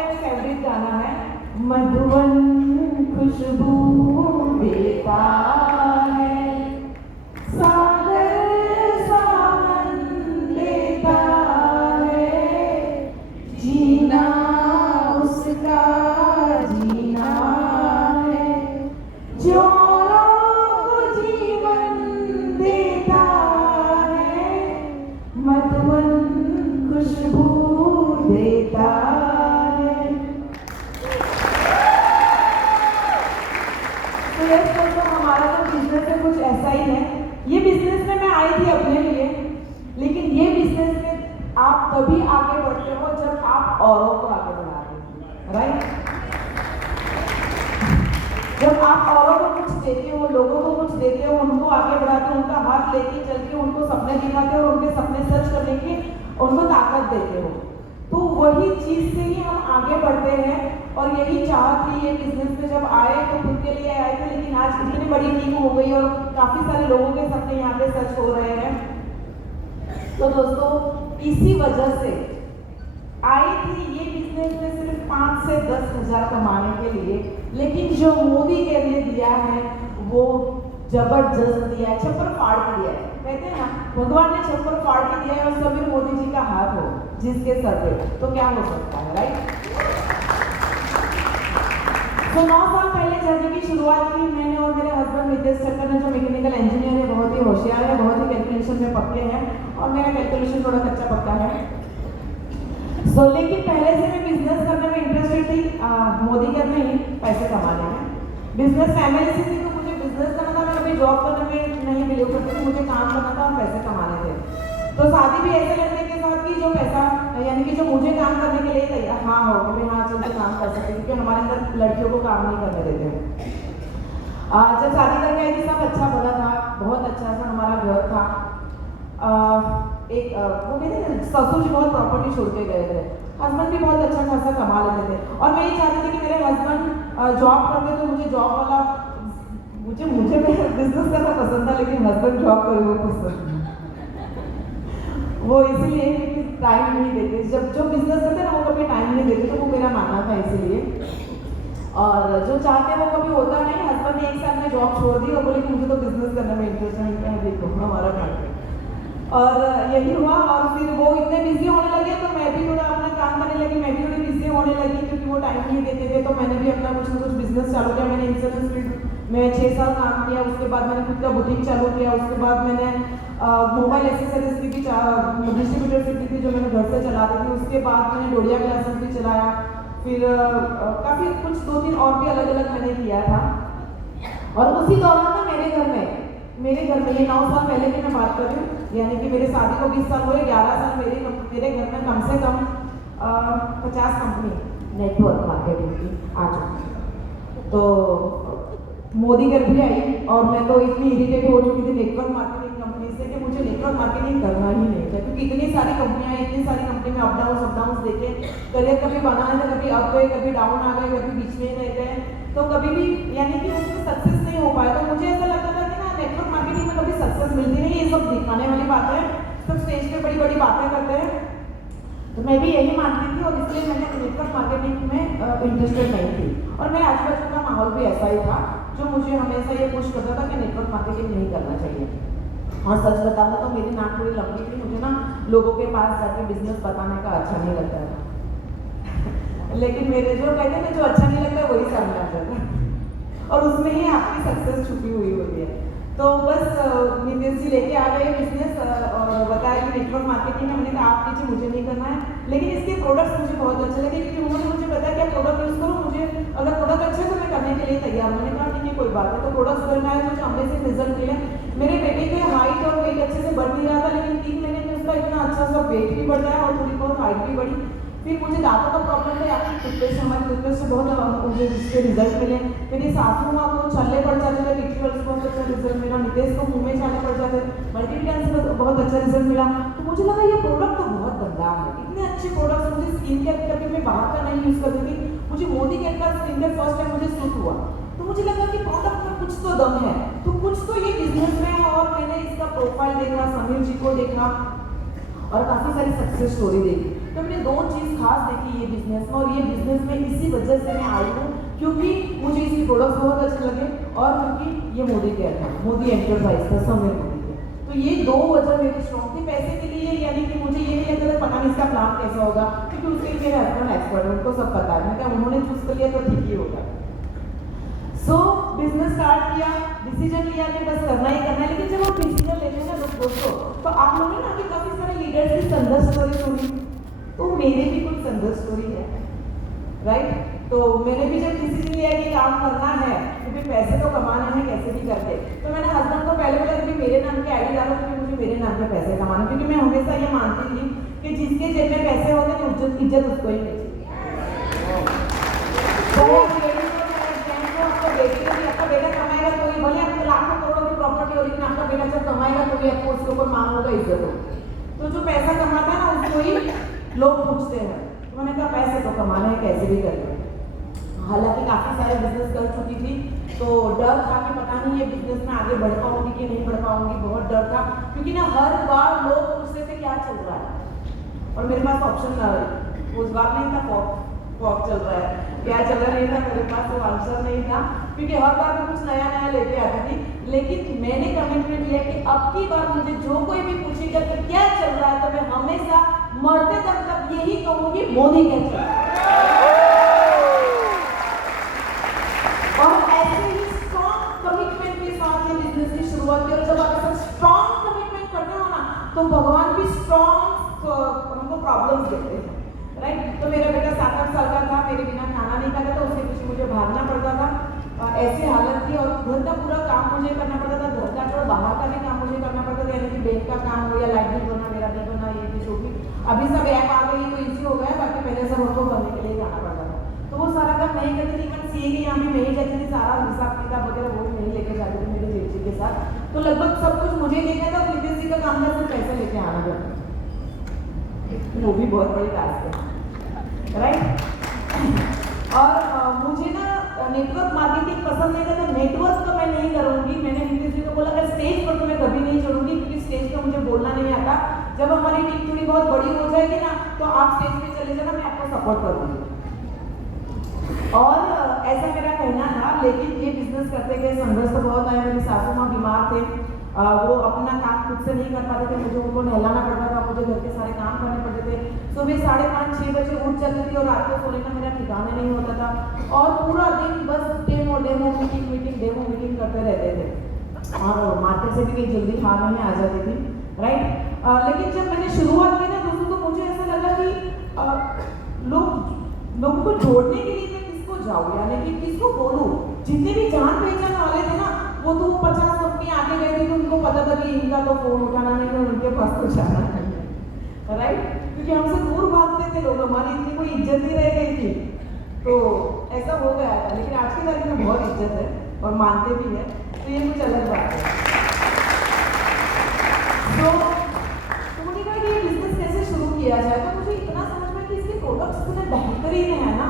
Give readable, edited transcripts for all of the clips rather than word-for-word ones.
एक फेवरेट गाना है, मधुवन खुशबू देता है, सागर सावन देता है, जीना उसका जीना है, जोरों को जीवन देता है, मधुवन खुशबू देता है। तो यस दोस्तों, हमारा तो बिजनेस है कुछ ऐसा ही है। ये बिजनेस में मैं आई थी अपने लिए, लेकिन ये बिजनेस में आप तभी आगे बढ़ते हो जब आप औरों को आगे बढ़ाते हो, राइट? जब आप औरों को कुछ देते हो, लोगों को कुछ देते हो, उनको आगे बढ़ाते हो, उनका हाथ लेके चल के उनको सपने दिखाते हो और उनके सपने सच करने की उनको ताकत देते हो, तो वही चीज से ही हम आगे बढ़ते हैं। और यही चाह थी ये बिजनेस में जब आए तो खुद के लिए आए थे, लेकिन आज इतनी बड़ी टीम हो गई और काफी सारे लोगों के सपने यहाँ पे सच हो रहे हैं। तो दोस्तों, इसी वजह से आई थी ये बिजनेस में सिर्फ 5 से 10 हजार कमाने के लिए, लेकिन जो मोदी के लिए दिया है वो जबरदस्त दिया है, छप्पर फाड़ के दिया है। कहते हैं ना, भगवान ने छप्पर फाड़ के दिया है और सभी मोदी जी का हाथ हो जिसके सर पे, तो क्या हो सकता है, राइट? तो 9 साल पहले जर्नी की शुरुआत की मैंने और मेरे हस्बैंड नितेश चक्कर ने, जो मैकेनिकल इंजीनियर है, बहुत ही होशियार है, बहुत ही कैलकुलेशन में पक्के हैं, और मेरा कैलकुलेशन थोड़ा कच्चा पक्का है। लेकिन पहले से मैं बिजनेस करने में इंटरेस्टेड थी, मोदी करने ही पैसे कमाने में। बिजनेस फैमिली से थी, तो मुझे बिजनेस करना था, मैं कभी जॉब करने में नहीं बिलीव करती थी, मुझे काम करना था और पैसे कमाने थे। तो शादी भी ऐसे लड़के के साथ की जो पैसा, यानी कि जो मुझे काम करने के लिए तैयार हाँ हो कि हाँ चल के काम कर सकते, क्योंकि हमारे अंदर लड़कियों को काम नहीं करने देते हैं। जब शादी करके आई थी सब अच्छा भला था, बहुत अच्छा सा हमारा घर था। वो कहते हैं ससुर जी बहुत प्रॉपर्टी छोड़ के गए थे, हस्बैंड भी बहुत अच्छा खासा कमा लेते थे, और मैं ये चाहती थी कि मेरे हस्बैंड जॉब करते तो मुझे जॉब वाला मुझे बिजनेस करना पसंद था, लेकिन हस्बैंड जॉब करे वो पसंद वो इसलिए कि टाइम नहीं देते, जब जो बिजनेस करते ना वो कभी टाइम नहीं देते, तो वो मेरा मानना था इसीलिए। और जो चाहते हैं वो कभी होता नहीं। हस्बैंड ने 1 साल में जॉब छोड़ दी और बोले कि मुझे तो बिजनेस करने में इंटरेस्ट नहीं है, देखो हमारा घर। और यही हुआ, और फिर वो इतने बिजी होने लगे तो मैं भी थोड़ा अपना काम करने लगी, मैं भी थोड़ी बिजी होने लगी, क्योंकि वो टाइम नहीं देते थे। तो मैंने भी अपना कुछ ना कुछ बिजनेस चालू किया। मैंने इंश्योरेंस फील्ड में 6 साल काम किया, उसके बाद मैंने खुद का बुटीक चालू किया, उसके बाद मैंने मोबाइल एक्सेसरीज की भी डिस्ट्रीब्यूटरशिप की थी जो मैंने घर से चलाती थी, उसके बाद मैंने डोरिया क्लासेस भी चलाया, फिर काफ़ी कुछ 2-3 और भी अलग अलग मैंने किया था। और उसी दौरान ना मेरे घर में ये 9 साल पहले की मैं बात कर रही हूँ, यानी कि मेरे शादी को 20 साल हुए, 11 साल मेरे घर में कम से कम 50 कंपनी नेटवर्क मार्केटिंग की आ चुकी। तो मोदी घर भी आई और मैं तो इतनी इरिटेट हो चुकी थी नेटवर्क मार्केटिंग कंपनी से कि मुझे नेटवर्क मार्केटिंग करना ही नहीं था, क्योंकि इतनी सारी कंपनियां, इतनी सारी कंपनी में अप डाउन देखे, करियर कभी बनाने थे, कभी अप गए, कभी डाउन आ गए, कभी बीच में रह गए, तो कभी भी यानी कि उसमें सक्सेस नहीं हो पाया। तो मुझे ऐसा लगता था कि ना नेटवर्क मार्केटिंग में कभी सक्सेस मिलती नहीं, ये सब दिखाने वाली बातें हैं, सब स्टेज पे बड़ी बड़ी बातें करते हैं। तो मैं भी यही मानती थी और इसलिए मैंने नेटवर्क मार्केटिंग में इंटरेस्टेड नहीं थी। और मेरे आजू-बाजू का माहौल भी ऐसा ही था जो मुझे हमेशा ये पुश करता था कि नेटवर्क मार्केटिंग नहीं करना चाहिए। और सच बताऊँ तो मेरी नाक थोड़ी लंबी थी, मुझे ना लोगों के पास जाके बिजनेस बताने का अच्छा नहीं लगता था लेकिन मेरे जो कहते हैं जो अच्छा नहीं लगता वही सामने आ जाता है और उसमें ही आपकी सक्सेस छुपी हुई होती है। तो बस नितेश जी लेके आ गए बिजनेस और बताया कि नेटवर्क मार्केटिंग है। मैंने कहा आप कीजिए, मुझे नहीं करना है, लेकिन इसके प्रोडक्ट्स मुझे बहुत अच्छे लगे, क्योंकि उन्होंने मुझे बताया कि आप प्रोडक्ट यूज़ करो, मुझे अगर प्रोडक्ट अच्छे तो मैं करने के लिए तैयार हूँ। मैंने कहा ठीक है कोई बात है। तो प्रोडक्ट्स करना है, मुझे अमेजिंग रिजल्ट मिले। मेरे बेटे के हाइट और वेट अच्छे से बढ़ नहीं रहा था, लेकिन 3 महीने में उसका इतना अच्छा सा वेट भी बढ़ गया और थोड़ी बहुत हाइट भी बढ़ी। फिर मुझे दांतों का प्रॉब्लम था, आपकी टूथपेस्ट हमारे टूथपेस्ट से बहुत मुझे इसके रिजल्ट मिले। मेरी सासू माँ को छल्ले पड़ जाते थे, लिक्विड बहुत अच्छा रिजल्ट मिला। नितेश को मुंह में छाले पड़ जाते, मल्टीविटामिन से बहुत अच्छा रिजल्ट मिला। तो मुझे लगा ये प्रोडक्ट तो बहुत गंदा है, इतने अच्छे प्रोडक्ट्स मुझे स्किन केयर कभी मैं बाहर का नहीं यूज़ करती थी, मुझे मोदी केयर का स्किन केयर फर्स्ट टाइम मुझे सूट हुआ। तो मुझे लगा कि प्रोडक्ट में कुछ तो दम है, तो कुछ तो ये बिजनेस में है। और मैंने इसका प्रोफाइल देखा, समीर जी को देखा और काफ़ी सारी सक्सेस स्टोरी देखी। तो तो मैंने दो चीज़ खास देखी ये बिजनेस में, और ये बिजनेस में इसी वजह से मैं आई हूँ क्योंकि मुझे इसके प्रोडक्ट्स बहुत अच्छे लगे और क्योंकि ये मोदी केयर था, मोदी एंटरप्राइज था, सौम्य मोदी के। तो ये दो वजह मेरी स्ट्रॉन्ग थी। पैसे के लिए यानी कि मुझे ये नहीं लगता था पता नहीं इसका प्लान कैसा होगा, क्योंकि उसके लिए मेरे हस्बैंड एक्सपर्ट है, उनको सब पता है। मैं क्या उन्होंने चूज कर लिया तो ठीक ही होगा। सो बिजनेस स्टार्ट किया, डिसीजन लिया कि बस करना ही करना है। लेकिन जब आप डिसीजन लेते हैं ना दोस्तों, तो आप लोगों ने ना कि काफी सारे लीडर्स की संघर्ष स्टोरी सुनी, तो मेरी भी कुछ संघर्ष स्टोरी है, राइट। तो मैंने भी जब डिसीजन लिया कि काम करना है तो फिर पैसे तो कमाने हैं कैसे भी करके, तो मैंने हस्बैंड को पहले बोला कि मेरे नाम की आईडी डालो क्योंकि मुझे मेरे नाम के पैसे कमाने, क्योंकि मैं हमेशा ये मानती थी कि जिसके जेब में पैसे होते हैं इज्जत उसको ही मिलती आपका बेटा कमाएगा तो ही, भले आपको लाखों करोड़ों की प्रॉपर्टी हो, लेकिन आपका बेटा जब कमाएगा तो ही आपको उसके ऊपर मान होगा, इज्जत होगी। तो जो पैसा कमाता है ना उसको ही लोग पूछते हैं। तो मैंने कहा पैसे तो कमाना है कैसे भी करके। हालांकि काफ़ी सारे बिजनेस कर चुकी थी, तो डर था कि पता नहीं ये बिजनेस में आगे बढ़ पाऊंगी कि नहीं बढ़ पाऊंगी, बहुत डर था। क्योंकि ना हर बार लोग पूछते थे क्या चल रहा है, और मेरे पास ऑप्शन रोजगार नहीं था, फॉक चल रहा है, क्या चल रहा नहीं था, मेरे पास वो आंसर नहीं था, क्योंकि हर बार मैं कुछ नया नया लेके आती थी। लेकिन मैंने कमिटमेंट लिया कि अब की बार मुझे जो कोई भी पूछेगा कि क्या चल रहा है, तो मैं हमेशा मरते दम तक यही कहूंगी मोदी क्या चल रहा है। और ऐसे ही स्ट्रॉन्ग कमिटमेंट के साथ ये बिजनेस की शुरुआत की। और जब आप ऐसा स्ट्रॉन्ग कमिटमेंट करते हो ना, तो भगवान भी स्ट्रॉन्ग हमको प्रॉब्लम्स देते हैं, राइट। तो मेरा बेटा 7-8 साल का था, मेरे बिना खाना नहीं खाता था, उसके पीछे मुझे भागना पड़ता था, ऐसी हालत थी। और घर का पूरा काम मुझे करना पड़ता था, घर का छोड़ बाहर का भी काम मुझे करना पड़ता था, यानी कि बैंक का काम हो या लाइट बिल भरना, मेरा बिल भरना, ये भी जो भी। अभी सब ऐप आ गई तो ईजी हो गया, बाकी पहले सब हमको करने के लिए जाना पड़ता था। तो वो सारा काम मैं ही करती थी, मैं सीए की यहाँ भी मैं ही जाती थी, सारा हिसाब किताब वगैरह वो मैं ही लेके जाती थी मेरे जेब के साथ। तो लगभग सब कुछ मुझे ही देखना था, विदेश जी का काम था सिर्फ पैसे लेके आना था, वो भी बहुत बड़ी टास्क है, राइट। और मुझे ना नेटवर्क मार्केटिंग पसंद नहीं था, तो नेटवर्क तो मैं नहीं करूँगी। मैंने नीतीश जी को बोला कि स्टेज पर तो मैं कभी नहीं चढ़ूंगी, क्योंकि स्टेज पर मुझे बोलना नहीं आता। जब हमारी टीम थोड़ी बहुत बड़ी हो जाएगी ना, तो आप स्टेज पे चले जाना, मैं आपको सपोर्ट करूँगी। और ऐसा मेरा कहना था। लेकिन ये बिजनेस करते गए संघर्ष तो बहुत आया। मेरी सासू माँ बीमार थे, वो अपना काम खुद से नहीं कर पाते थे, मुझे उनको नहलाना पड़ता था, मुझे घर के सारे काम करने पड़ते थे। सुबह 5:30-6 बजे उठ जाती थी और रात को सोने का मेरा ठिकाना नहीं होता था। और पूरा दिन बस डेमो मीटिंग करते रहते थे, और मार्केट से भी कहीं जल्दी खाने में आ जाती थी, राइट। लेकिन जब मैंने शुरुआत की ना दोस्तों, तो मुझे ऐसा लगा कि लोगों को जोड़ने के लिए मैं किसको जाऊँ, यानी कि किसको बोलूँ। जितने भी जान पहचान वाले थे ना, वो तो 50 कंपनी आगे गए थे, तो उनको पता था कि इनका तो फोन उठाना नहीं है, उनके पास तो जाना नहीं है, राइट। क्योंकि हमसे दूर भागते थे लोग, हमारी इतनी कोई इज्जत नहीं रह गई थी, तो ऐसा हो गया था। लेकिन आज की तारीख में बहुत इज्जत है और मानते भी है, तो ये कुछ अलग बात है। तो मुझे कहा कि ये बिजनेस कैसे शुरू किया जाए, तो मुझे इतना समझ में कि इसके प्रोडक्ट्स इतने बेहतरीन है ना,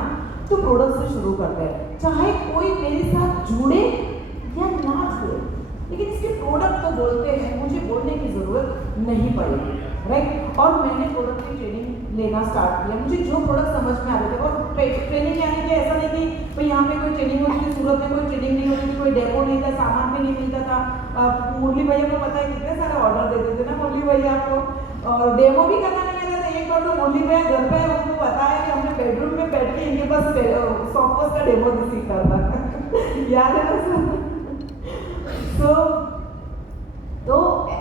तो प्रोडक्ट से शुरू करते हैं। चाहे कोई मेरे साथ जुड़े या ना जुड़े, लेकिन इसके प्रोडक्ट तो बोलते हैं, मुझे बोलने की जरूरत नहीं पड़ेगी, राइट। और मैंने प्रोडक्ट की ट्रेनिंग लेना स्टार्ट किया। मुझे जो प्रोडक्ट समझ में आ रहे थे, और ट्रेनिंग यानी कि ऐसा नहीं कि भाई यहाँ पे कोई ट्रेनिंग होती थी, सूरत में कोई ट्रेनिंग नहीं होती थी, कोई डेमो नहीं था, सामान भी नहीं मिलता था। मुरली भैया को पता है कितने सारे ऑर्डर देते थे ना मुरली भैया को, और डेमो भी करना नहीं आता था। एक बार तो मुरली भैया घर पे उनको बताया कि हमने बेडरूम में बैठ के इनके पास सॉफ्टवेयर का डेमो भी सीखा था याद है ना सर। तो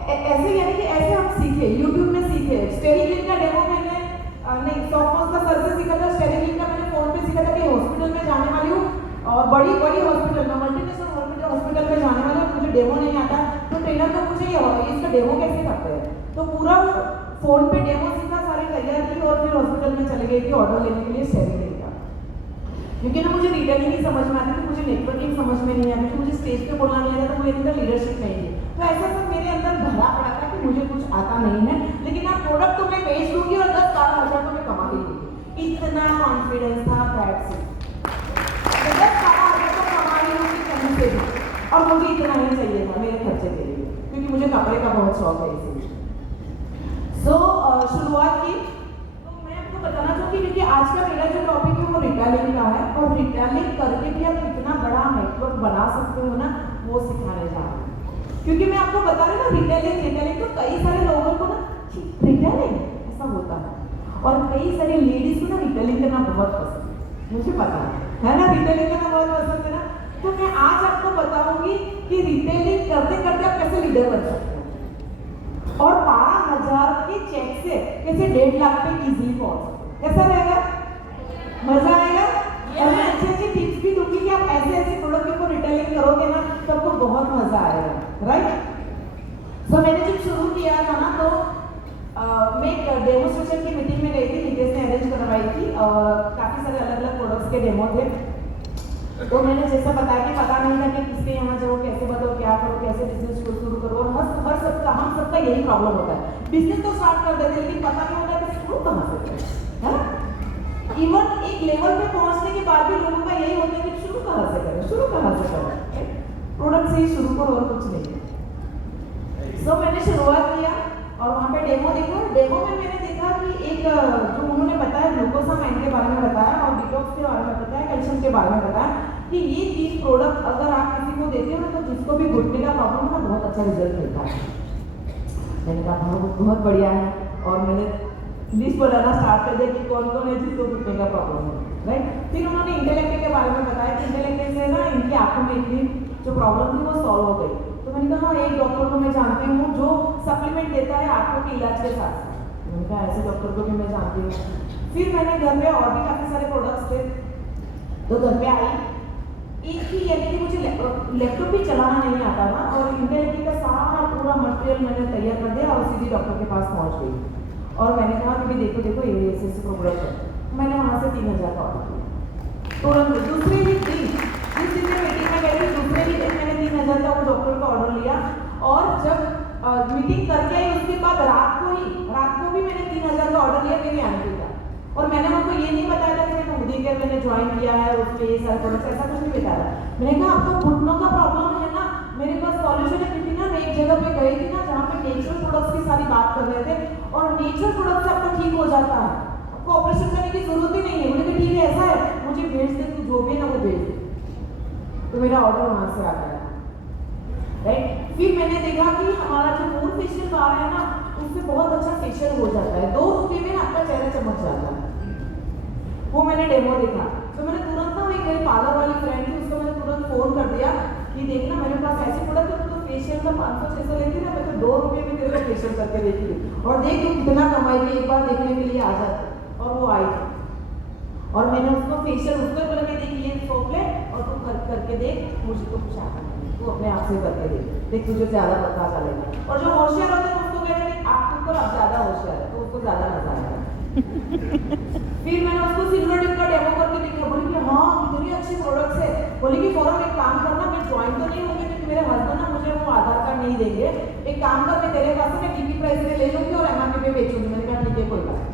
ऐसे यानी कि ऐसे हम सीखे, यूट्यूब में सीखे। स्टेरिलिन का डेमो मैंने नहीं सॉफ्टवेयर का सर से सीखा था, स्टेरिलिन का मैंने फोन पे सीखा था कि हॉस्पिटल में जाने वाली हूँ, और बड़ी हॉस्पिटल में, मल्टीनेशनल हॉस्पिटल में जाने वाली हूँ, मुझे डेमो नहीं आता। तो ट्रेनर को पूछे इसका डेमो कैसे करते हैं, तो पूरा फोन पे डेमो सीखा, सारी तैयार की, और फिर हॉस्पिटल में चले गई थी ऑर्डर लेने के लिए स्टेरिलिन का। क्योंकि ना मुझे रिटेलिंग नहीं समझ में आती थी, मुझे नेटवर्किंग समझ में नहीं आती थी, मुझे स्टेज पे बोलना नहीं आता था, मुझे इनका लीडरशिप नहीं थी। तो ऐसा सब मेरे अंदर भरा पड़ा था कि मुझे कुछ आता नहीं है, लेकिन आप प्रोडक्ट तो मैं बेच दूंगी और 10-12 हज़ार तो मैं कमा ही लूंगी। इतना कॉन्फिडेंस था दैट से, 10-12 हज़ार तो कमा ही लूंगी कहीं से भी, और मुझे इतना ही चाहिए था मेरे खर्चे के लिए, क्योंकि मुझे कपड़े का बहुत शौक है इसीलिए। शुरुआत की। तो मैं आपको मतलब कि क्योंकि आज का मेरा जो टॉपिक है वो रिटेलिंग का है, और रिटेलिंग करके भी आप कितना बड़ा नेटवर्क बना सकते हो ना, वो सिखाने जा रहे हैं। क्योंकि मैं आपको बता रही हूँ ना, रिटेलिंग तो कई सारे लोगों को ना रिटेलिंग ऐसा होता है, और कई सारी लेडीज को ना रिटेलिंग करना बहुत पसंद है, मुझे पता है ना, रिटेलिंग करना बहुत पसंद है ना। तो मैं आज आपको बताऊंगी कि रिटेलिंग करते करते आप कैसे लीडर बन सकते हो, और 12,000 के चेक से कैसे 1.5 लाख पे इजीली पहुंच सकते। कैसा रहेगा? मजा आएगा? और मैं अच्छे अच्छे टिप्स भी दूंगी कि आप ऐसे ऐसे प्रोडक्ट को रिटेलिंग करोगे ना तो आपको बहुत मजा आएगा, राइट। सो मैंने जब शुरू किया था ना, तो मैं एक डेमोस्ट्रेशन की मीटिंग में गई थी, नितेश ने अरेंज करवाई थी, काफी सारे अलग अलग प्रोडक्ट्स के डेमो थे। तो मैंने जैसा बताया कि पता नहीं था कि किसके यहाँ जाओ, कैसे बताओ, क्या करो, कैसे बिजनेस शुरू करो, और हर सबका हम सबका यही प्रॉब्लम होता है, बिजनेस तो स्टार्ट कर देते लेकिन पता नहीं होता कि शुरू कहाँ से करें, है ना। इवन एक लेवल पे पहुंचने के बाद भी लोगों का यही होता है कि शुरू कहाँ से करें, शुरू कहाँ से करें, प्रोडक्ट से ही शुरू करो और कुछ नहीं। सो मैंने शुरुआत किया और वहाँ पे डेमो देखा। डेमो में मैंने देखा कि एक जो उन्होंने बताया ग्लूकोसामाइन के बारे में बताया, और डिटॉक्स के बारे में बताया, कैल्शियम के बारे में बताया कि ये 3 प्रोडक्ट अगर आप किसी को देते हो ना, तो जिसको भी घुटने का प्रॉब्लम है ना, बहुत अच्छा रिजल्ट मिलता है। मैंने कहा बहुत बढ़िया है, और मैंने लिस्ट बनाना स्टार्ट कर दिया कि कौन कौन है जिसको घुटने का प्रॉब्लम है, राइट। फिर उन्होंने इंटेलेक्ट के बारे में बताया कि इंटेलेक्ट से ना इनकी आंखों में इतनी जो प्रॉब्लम थी वो सॉल्व हो गई। तो मैंने कहा एक डॉक्टर को मैं जानती हूँ जो सप्लीमेंट देता है आंखों के इलाज के साथ। मैंने कहा ऐसे डॉक्टर को भी मैं जानती हूँ। फिर मैंने घर में और भी काफ़ी सारे प्रोडक्ट्स थे, तो घर पे आई एक ही, यानी कि मुझे लैपटॉप भी चलाना नहीं आता था, और इंटेलेक्ट का सारा पूरा मटेरियल मैंने तैयार कर दिया और सीधी डॉक्टर के पास पहुँच गई। और मैंने कहा कि देखो देखो ये ऐसे प्रोडक्ट है। मैंने वहाँ से 3,000 का ऑर्डर किया तुरंत। दूसरे ही दिन, जिस दिन मैं मीटिंग में गई थी, दूसरे ही दिन मैंने 3,000 का वो डॉक्टर का ऑर्डर लिया। और जब मीटिंग करके आई उसके बाद रात को भी मैंने 3,000 का ऑर्डर लिया मेरी आंटी का। और मैंने उनको ये नहीं बताया था कि मैं मोदी केयर मैंने ज्वाइन किया है, उसमें ये सारे प्रोडक्ट्स, ऐसा कुछ नहीं बताया। मैंने कहा आपको घुटनों का प्रॉब्लम है ना, मेरे पास सॉल्यूशन है। क्योंकि ना मैं एक जगह पे गई थी ना जहाँ पे नेचुरल प्रोडक्ट्स की सारी बात कर रहे थे, और नेचुरल प्रोडक्ट से आपका ठीक हो जाता है, आपको ऑपरेशन करने की जरूरत ही नहीं है। बोले कि ठीक है ऐसा है, मुझे भेज दे, तू जो भी है ना वो भेज दे। तो मेरा ऑर्डर वहाँ से आ गया, राइट। फिर मैंने देखा कि हमारा जो मून फेशियल बार है ना, उससे बहुत अच्छा फेशियल हो जाता है, 2 रुपये में आपका चेहरा चमक जाता है। वो मैंने डेमो देखा, तो मैंने तुरंत ना, एक मेरी पार्लर वाली फ्रेंड थी, उसको मैंने तुरंत फोन कर दिया कि देखना मेरे पास ऐसे प्रोडक्ट है, तो फेशियल का 500-600 लेती ना, मैं तो 2 रुपये में तेरे को फेशियल करके देती, और देख तू कितना कमाएगी, एक बार देखने के लिए आ जाती। और वो आई थी, और मैंने उसको फेशियल उसको बोला कि देख ये सोप ले और तू करके देख, मुझे तो कुछ आता नहीं, तू अपने आप से करके देख तुझे ज़्यादा पता चलेगा। और जो होशियार होते हैं उसको कहते हैं आप तुम पर अब ज़्यादा होशियार है, तो उसको ज़्यादा मजा आएगा। फिर मैंने उसको सिल्वर टिप का डेमो करके देखा, बोली कि हाँ कितनी अच्छी प्रोडक्ट्स है। बोली कि फौरन एक काम करना, मैं ज्वाइन तो नहीं होंगी क्योंकि मेरे हस्बैंड ना मुझे वो आधार कार्ड नहीं देंगे, एक काम कर मैं तेरे पास से मैं डीपी प्राइस में ले लूँगी और MRP पे बेचूंगी। मैंने कहा ठीक है कोई बात।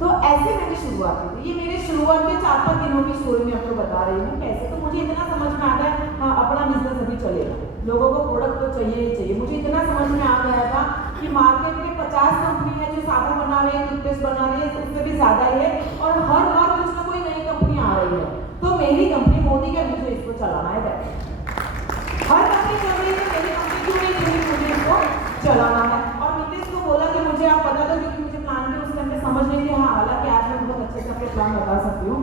तो ऐसे मैंने शुरुआत की। ये मेरे शुरुआत के 4-5 दिनों की स्टोरी मैं आपको बता रही हूँ कैसे। तो मुझे इतना समझ में आ गया, हाँ अपना बिजनेस अभी चलेगा, लोगों को प्रोडक्ट तो चाहिए ही चाहिए। मुझे इतना समझ में आ गया था कि मार्केट में 50 कंपनी है जो साबुन बना रही है, टूथपेस्ट बना रही है, उससे भी ज्यादा ही है, और हर बार कुछ ना कोई नई कंपनी आ रही है। तो मेरी कंपनी मोदी का, मुझे इसको चलाना है। हर कंपनी चल रही है, मेरी कंपनी क्यों नहीं चल रही, मुझे इसको चलाना है। और नीतीश को बोला कि मुझे आप बता दो, क्योंकि मुझे प्लान के उस टाइम पे समझ नहीं थी। हाँ हालांकि आज मैं बहुत अच्छे से अपने प्लान बता सकती हूँ।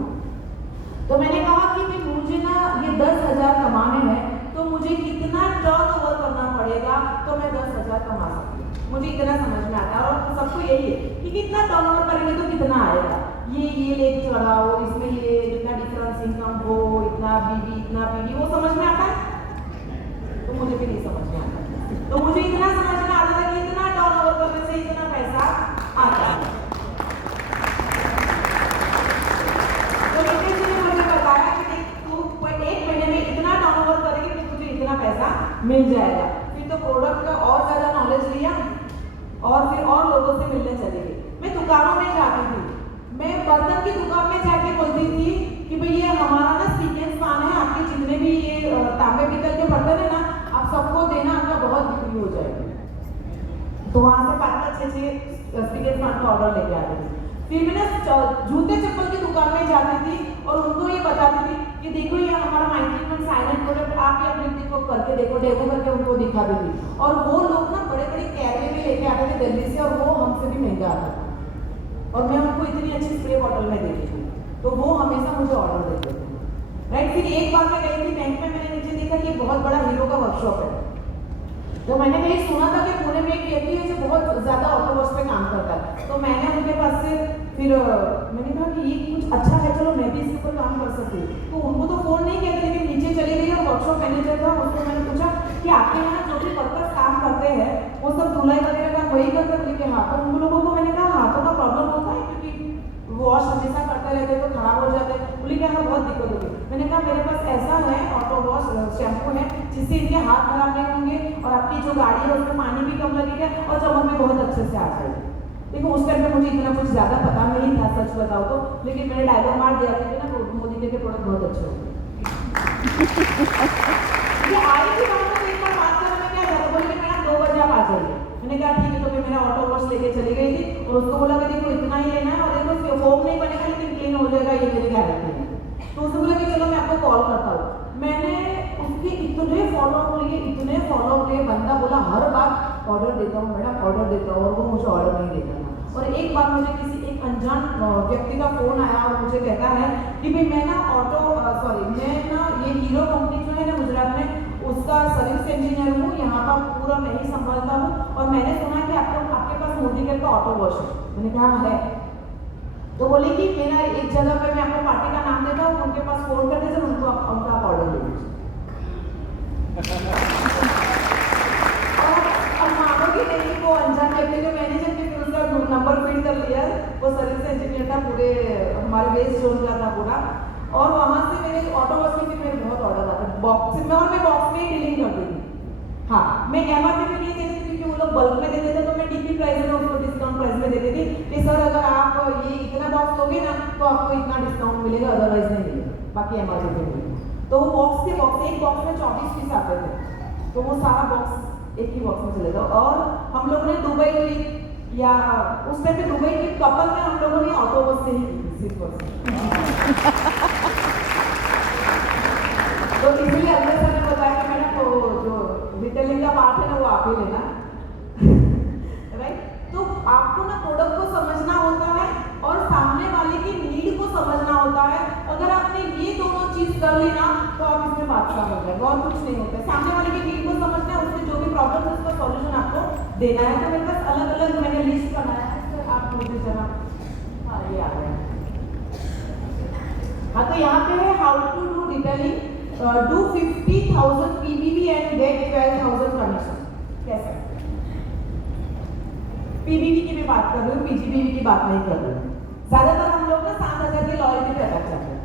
तो मैंने कहा कि मुझे ना ये 10,000 कमाने हैं, तो मुझे कितना टर्नओवर करना पड़ेगा तो मैं 10,000 कमा सकती हूँ। मुझे इतना समझ में आता है, और सबको यही है कि कितना टर्नओवर करेंगे तो कितना आएगा। ये लेके चढ़ाओ, इसमें ये इतना डिफरेंस इनकम हो, इतना बीबी इतना पीडी, वो समझ में आता है? तो मुझे भी नहीं समझ में आता। तो मुझे इतना समझ में आता था कि इतना टर्नओवर करने से इतना पैसा आता है। तो नीतीश जी ने मुझे बताया कि तू 1 महीने में इतना टर्नओवर करेगी तो तुझे इतना पैसा मिल जाएगा। फिर तो प्रोडक्ट का और ज्यादा नॉलेज लिया, और फिर और लोगों से मिलने चली गई। मैं दुकानों में जाती थी, मैं बर्तन की दुकान में जाके बोलती थी कि भाई ये हमारा ना सीक्वेंस पान है, आपके जितने भी ये तांबे पीतल के बर्तन है ना, आप सबको देना, आपका बहुत बिक्री हो जाएगी। तो वहां से 5-6 सीक्वेंस पान का ऑर्डर लेके आती थी। फिर मैं ना जूते चप्पल की दुकान में जाती थी और उनको ये बताती थी कि देखो ये हमारा 90% साइलेंट प्रोडक्ट, आप ये अपनी को करके देखो, डेमो करके उनको दिखा देती। और वो लोग ना बड़े बड़े कैमरे में लेके आते थे दिल्ली से, और वो हमसे भी महंगा आता था, और मैं उनको इतनी अच्छी स्प्रे बॉटल में देती थी, तो वो हमेशा मुझे ऑर्डर देते थे। राइट, फिर एक बार मैं गई थी बैंक में, मैंने नीचे देखा कि बहुत बड़ा हीरो का वर्कशॉप है। तो मैंने कहीं सुना था कि पुणे में एक व्यक्ति है जो बहुत ज़्यादा ऑटो वर्क्स पे काम करता है, तो मैंने उनके पास से फिर मैंने कहा कि ये कुछ अच्छा है, चलो मैं भी इसके ऊपर काम कर सकती हूँ। तो उनको तो फ़ोन नहीं किया था, लेकिन नीचे चली गई और वर्कशॉप मैनेजर था, उसको मैंने पूछा कि आपके यहाँ जो भी वर्कर्स काम करते हैं वो सब धुलाई वगैरह का वही करते, बोले कि हाँ। तो उन लोगों को मैंने कहा हाथों का प्रॉब्लम होता है क्योंकि वॉश हमेशा करते रहते तो खराब हो जाते हैं, बोले कि हाँ बहुत दिक्कत होती है। मैंने कहा मेरे पास ऐसा है ऑटो वॉश शैम्पू है जिससे इनके हाथ खराब नहीं होंगे और आपकी जो गाड़ी है उसमें पानी भी कम लगेगा और चमक भी बहुत अच्छे से आ जाएगी। देखो उस टाइम पे मुझे इतना कुछ ज़्यादा पता नहीं था, सच बताओ तो, लेकिन मैंने डायलॉग मार दिया कि ना मोदी जी के प्रोडक्ट बहुत अच्छे होंगे। ये आई थी वहाँ पर एक बार बात करने में, क्या था, बोले कि मैडम 2 बजे आप आ जाइए। मैंने कहा ठीक है, तो मैं मेरा ऑटो वॉश लेके चली गई थी और उसको बोला कि देखो इतना ही लेना है और देखो फोम नहीं बनेगा लेकिन क्लीन हो जाएगा, ये मेरी गारंटी है। तो उसने बोला कि चलो मैं आपको कॉल करता हूँ। मैंने उसके इतने फॉलोअप लिए, बंदा बोला हर बार ऑर्डर देता हूँ मैडम, ऑर्डर देता हूँ, और वो मुझे ऑर्डर नहीं देता था। और एक बार मुझे किसी एक अनजान व्यक्ति का फ़ोन आया और मुझे कहता है कि भाई मैं ना मैं ना ये हीरो कंपनी जो है ना गुजरात में, उसका सर्विस इंजीनियर हूँ, यहाँ का पूरा मैं ही संभालता हूँ, और मैंने सुना कि आपके पास मोदी केयर का ऑटो वॉश है। मैंने कहा है। तो बोली कि मेरा एक जगह पे मैं आपको पार्टी का नाम देता हूँ, उनके पास फ़ोन कर दीजिए, उनका आप ऑर्डर दे दीजिए। अब मानोगे नहीं, वो अनजान व्यक्ति के मैनेजर के फिर उसका नंबर फीड कर लिया, वो सर्विस इंजीनियर था, पूरे हमारे वेस्ट जोन का था पूरा, और वहाँ से मेरे ऑटो वॉश में फिर मेरे बहुत ऑर्डर आता है बॉक्स में, और मैं बॉक्स में ही डीलिंग करती थी। हाँ, मैं एमआरपी पे नहीं देती थी क्योंकि वो लोग बल्क में देते थे, तो मैं डीपी प्राइस में उसको डिस्काउंट प्राइस में देती थी कि सर अगर आप ये इतना बॉक्स लोगे ना तो आपको इतना डिस्काउंट मिलेगा, अदरवाइज नहीं मिलेगा, बाकी एमआरपी पे मिलेगा। तो वो बॉक्स एक बॉक्स में 24 पीस आते थे, तो वो सारा बॉक्स एक ही बॉक्स में चलेगा। और हम लोगों ने दुबई ट्रिप, या उस टाइम पे दुबई ट्रिप कपल में हम लोगों ने ऑटो बस से ही की थी। तो इसलिए अगले सर ने बताया कि मैडम वो जो रिटेलिंग का पार्ट है ना वो आप ही लेना। राइट, तो आपको ना प्रोडक्ट को समझना होता है और सामने वाले की नीड को समझना होता है। अगर आपने ये दोनों चीज कर ली ना तो आप इसमें बादशाह हो जाएगा, और कुछ नहीं होता है। सामने वाले की नीड को समझना है, उसके जो भी प्रॉब्लम है उसका सॉल्यूशन आपको देना है। तो मेरे पास अलग अलग मैंने लिस्ट बनाया है, सर आप मुझे जरा, हाँ ये आ गया। हाँ, तो यहाँ पे है how to do retailing, do 50,000 PBV and get 12,000 commission। कैसे? PBV की मैं बात कर रही हूँ, PGBV की बात नहीं कर रही हूँ। ज्यादातर हम लोग ना 7,000 की लॉयल्टी पे अटक जाते हैं।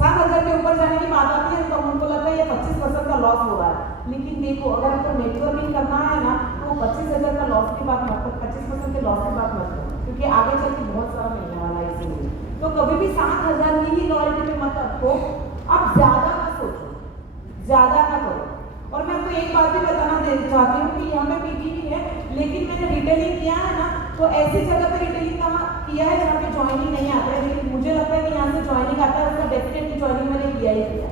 7,000 के ऊपर जाने की बात आती है तो उनको लगता है ये 25% का लॉस हो रहा है। लेकिन देखो, अगर आपको नेटवर्किंग करना है ना तो 25,000 का लॉस की बात मत करो, 25% के लॉस की बात मत करो, क्योंकि आगे चल के बहुत सारा मिलने वाला है। इसलिए तो कभी भी 7,000 की ही लॉयल्टी पे मत रखो, आप ज्यादा ना सोचो, ज्यादा ना करो। और मैं आपको एक बात भी बताना चाहती हूँ कि यहाँ पे पीजीबी है, लेकिन मैंने रिटेलिंग किया है ना तो ऐसी जगह पे रिटेलिंग किया है जहाँ पे ज्वाइनिंग नहीं आता है, लेकिन मुझे लगता है कि यहाँ से ज्वाइनिंग आता है, उसका डेफिनेटली ज्वाइनिंग मैंने किया ही किया।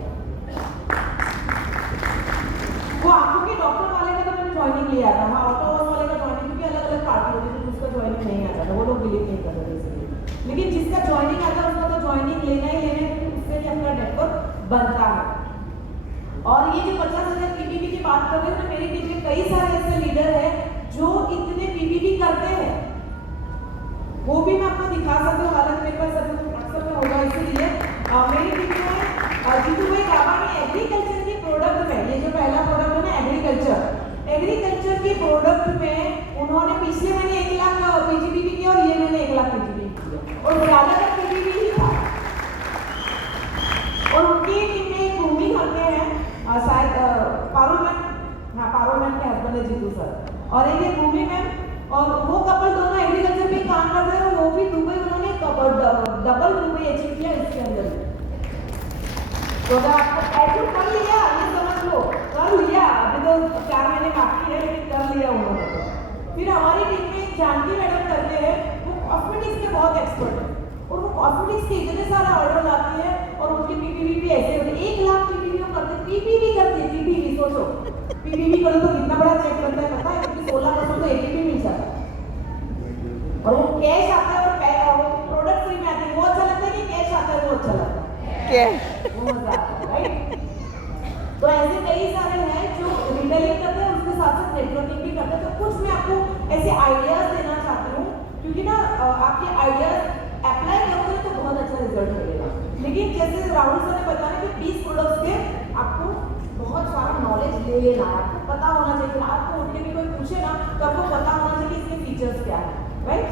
वो आंखों के डॉक्टर वाले का तो मैंने ज्वाइनिंग लिया था, हाँ ऑटो हाउस वाले का ज्वाइनिंग, क्योंकि अलग अलग पार्टी होती थी, उसका ज्वाइनिंग नहीं आता था, वो लोग बिलीव नहीं करते थे इसलिए। लेकिन जिसका ज्वाइनिंग आता है उसका तो ज्वाइनिंग लेना ही लेना है, उससे ही अपना नेटवर्क बनता है। और ये जो 50,000 पीबीबी की बात कर रहे हैं, मेरी टीम में कई सारे ऐसे लीडर हैं जो इतने पीबीबी करते हैं, वो भी मैं आपको दिखा सकती हूँ, हालांकि मेरे पास अभी व्हाट्सएप में होगा, इसीलिए मेरी टीम में जीतू भाई गाबा ने एग्रीकल्चर की प्रोडक्ट में, ये जो पहला प्रोडक्ट है ना एग्रीकल्चर की प्रोडक्ट में उन्होंने पिछले महीने 1 लाख पीजीबी किया और ये महीने 1 लाख पीजीबी किया, और ज्यादातर पीजीबी ही था। और उनकी टीम में एक भूमि करते हैं, शायद पारुल मैम के हस्बैंड है जीतू सर, और एक ये भूमि मैम, और वो कपल दोनों एग्रीकल्चर में काम करते हैं, वो भी दुबई उन्होंने डबल दुबई अचीव किया इसके अंदर। तो अगर आपको अचीव कर लिया, ये समझ लो कर लिया, अभी तो 4 महीने बाकी है लेकिन कर लिया उन्होंने। फिर हमारी टीम में जानकी मैडम करते हैं, वो कॉस्मेटिक्स के बहुत एक्सपर्ट है और वो कॉस्मेटिक्स के इतने सारे ऑर्डर आते हैं और उनकी पीपीवी ऐसे होते, 1 लाख पीपीवी हम करते, पीपीवी करते हैं, पीपीवी सोचो, पीपीवी करो तो कितना बड़ा चेक बनता है पता है, क्योंकि 16% तो एपीवी मिल जाता है और वो कैश आता है और प्रोडक्ट फ्री में आते हैं, वो अच्छा लगता है कि कैश आता है वो अच्छा लगता है, वो मजा आता है, राइट। तो ऐसे कई सारे हैं जो रिटेलिंग करते हैं, उसके साथ साथ नेटवर्किंग भी करते हैं। तो कुछ मैं आपको ऐसे आइडियाज देना चाहती हूँ, क्योंकि ना आपके आइडियाज अप्लाई करोगे तो बहुत अच्छा रिजल्ट मिलेगा। लेकिन जैसे राहुल सर ने बताया कि 20 प्रोडक्ट्स के आपको बहुत सारा नॉलेज ले लेना है, आपको पता होना चाहिए, आपको उठ के भी कोई पूछे ना तो आपको पता होना चाहिए कि इसके फीचर्स क्या है, राइट।